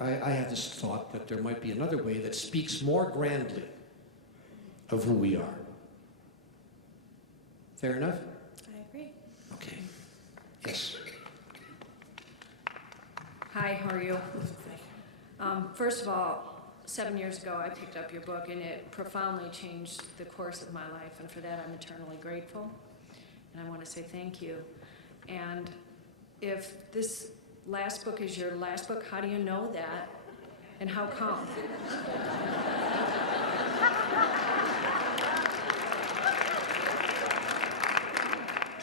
I have this thought that there might be another way that speaks more grandly of who we are. Fair enough? I agree. Okay. Yes. Hi, how are you? First of all, 7 years ago I picked up your book and it profoundly changed the course of my life, and for that I'm eternally grateful. And I want to say thank you. And if this last book is your last book, how do you know that? And how come?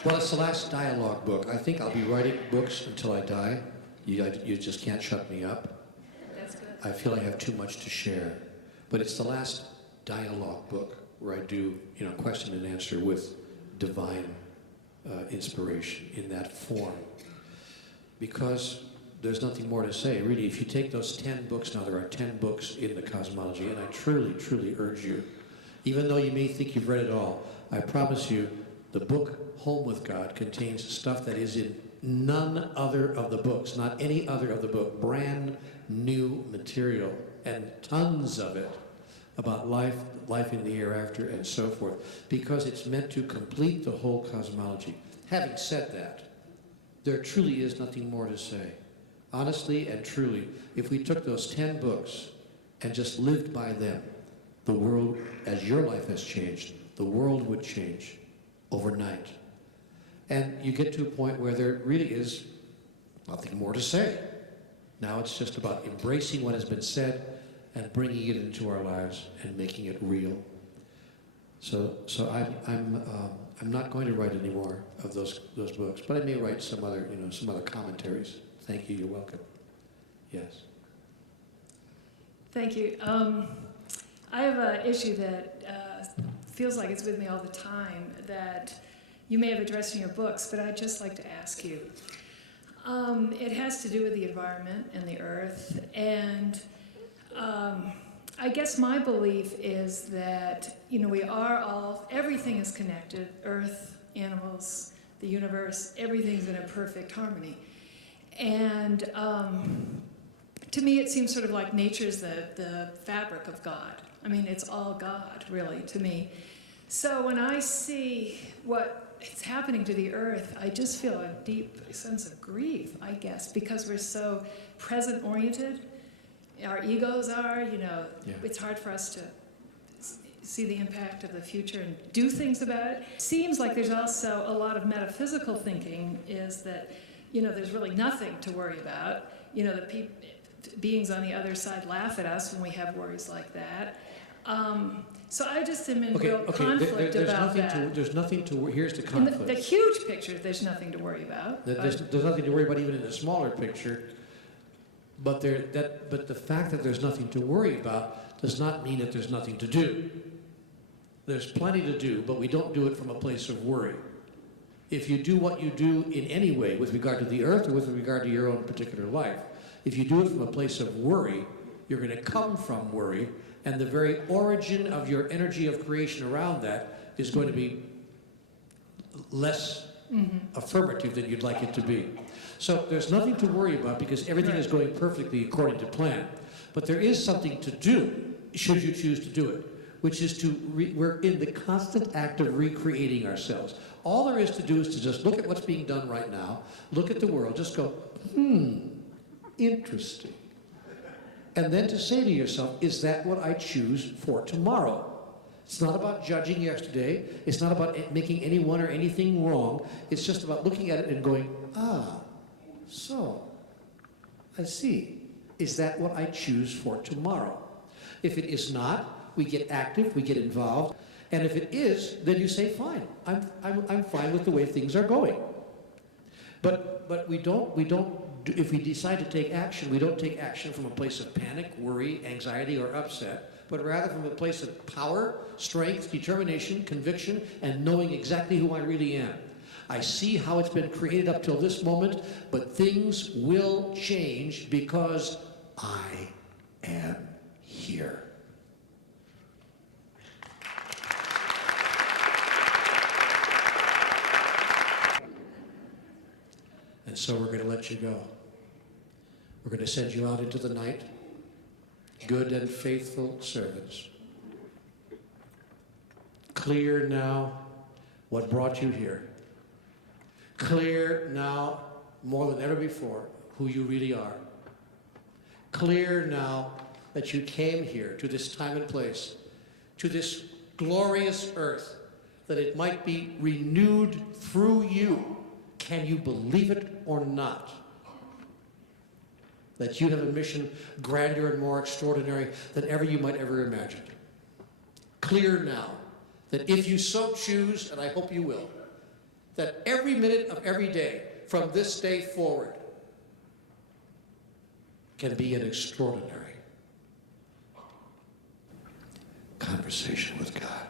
Well, it's the last dialogue book. I think I'll be writing books until I die. You just can't shut me up. That's good. I feel I have too much to share. But it's the last dialogue book where I do, question and answer with divine inspiration in that form. Because there's nothing more to say. Really, if you take those 10 books, now there are 10 books in the cosmology, and I truly, truly urge you, even though you may think you've read it all, I promise you, the book Home with God contains stuff that is in none other of the books, not any other of the book, brand new material, and tons of it about life in the hereafter, and so forth, because it's meant to complete the whole cosmology. Having said that, there truly is nothing more to say. Honestly and truly, if we took those 10 books and just lived by them, the world, as your life has changed, the world would change overnight. And you get to a point where there really is nothing more to say. Now it's just about embracing what has been said and bringing it into our lives and making it real. So I'm not going to write any more of those books, but I may write some other commentaries. Thank you. You're welcome. Yes. Thank you. I have an issue that feels like it's with me all the time that you may have addressed in your books, but I'd just like to ask you. It has to do with the environment and the earth, and I guess my belief is that, we are all, everything is connected, earth, animals, the universe, everything's in a perfect harmony. And to me it seems sort of like nature's the fabric of God. I mean, it's all God, really, to me. So when I see what is happening to the earth, I just feel a deep sense of grief, I guess, because we're so present-oriented. Our egos are, Yeah. It's hard for us to see the impact of the future and do things about it. Seems like there's also a lot of metaphysical thinking is that, there's really nothing to worry about. The beings on the other side laugh at us when we have worries like that. So I just am in real conflict about that. There's nothing to worry. Here's the In conflict. the huge picture, there's nothing to worry about. There's nothing to worry about even in the smaller picture. But the fact that there's nothing to worry about does not mean that there's nothing to do. There's plenty to do, but we don't do it from a place of worry. If you do what you do in any way with regard to the earth or with regard to your own particular life, if you do it from a place of worry, you're going to come from worry, and the very origin of your energy of creation around that is going to be less affirmative than you'd like it to be. So there's nothing to worry about because everything is going perfectly according to plan. But there is something to do, should you choose to do it, which is we're in the constant act of recreating ourselves. All there is to do is to just look at what's being done right now, look at the world, just go, interesting. And then to say to yourself, is that what I choose for tomorrow? It's not about judging yesterday. It's not about making anyone or anything wrong. It's just about looking at it and going, so, I see. Is that what I choose for tomorrow? If it is not, we get active, we get involved. And if it is, then you say, fine, I'm fine with the way things are going. But we don't, if we decide to take action, we don't take action from a place of panic, worry, anxiety, or upset, but rather from a place of power, strength, determination, conviction, and knowing exactly who I really am. I see how it's been created up till this moment, but things will change because I am here. And so we're going to let you go. We're going to send you out into the night, good and faithful servants. Clear now what brought you here. Clear now, more than ever before, who you really are. Clear now that you came here to this time and place, to this glorious earth, that it might be renewed through you. Can you believe it or not? That you have a mission grander and more extraordinary than ever you might ever imagine. Clear now that if you so choose, and I hope you will, that every minute of every day from this day forward can be an extraordinary conversation with God.